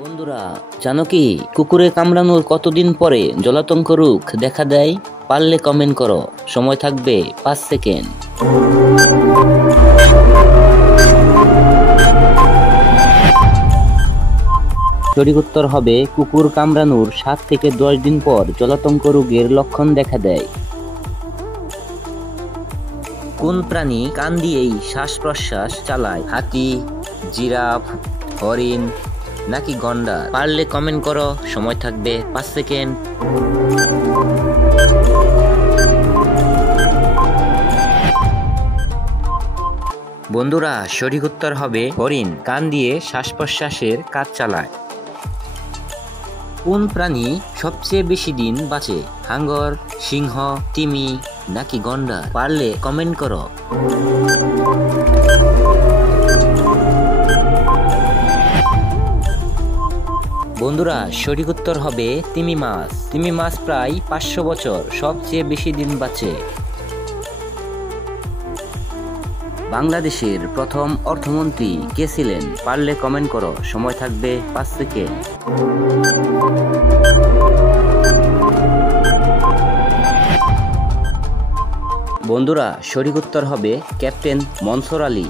বন্ধুরা, জানো কি কুকুরে কামড়ানোর কতদিন পরে জলাতঙ্ক রোগ দেখা দেয়? পারলে কমেন্ট করো। সময় থাকবে 5 সেকেন্ড। সঠিক উত্তর হবে কুকুর কামড়ানোর 7 থেকে 10 দিন পর জলাতঙ্ক রোগের লক্ষণ দেখা দেয়। কোন প্রাণী কান দিয়েই শ্বাস প্রশ্বাস চালায়? হাতি, জিরাফ, হরিণ নাকি গন্ডার? পারলে কমেন্ট করো। সময় থাকবে 5 সেকেন্ড। বন্ধুরা, সঠিক উত্তর হবে হরিণ কান দিয়ে শ্বাস প্রশ্বাসের কাজ চালায়। কোন প্রাণী সবচেয়ে বেশি দিন বাঁচে? হাঙ্গর, সিংহ, তিমি নাকি গন্ডার? পারলে কমেন্ট করো। বন্ধুরা, সঠিক উত্তর হবে তিমি মাছ। তিমি মাছ প্রায় 500 বছর সবচেয়ে বেশি দিন বাঁচে। বাংলাদেশের প্রথম অর্থমন্ত্রী কে ছিলেন? পারলে কমেন্ট করো। সময় থাকবে 5 সেকেন্ড। বন্ধুরা, সঠিক উত্তর হবে ক্যাপ্টেন মনসুর আলী।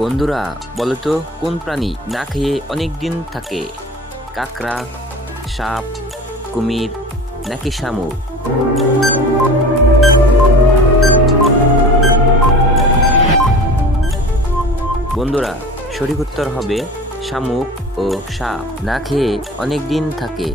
বন্ধুরা, বলতো কোন প্রাণী না খেয়ে অনেক দিন থাকে? কাকড়া, সাপ, কুমির নাকি শামুক? বন্ধুরা, সঠিক উত্তর হবে শামুক ও সাপ না খেয়ে অনেক দিন থাকে।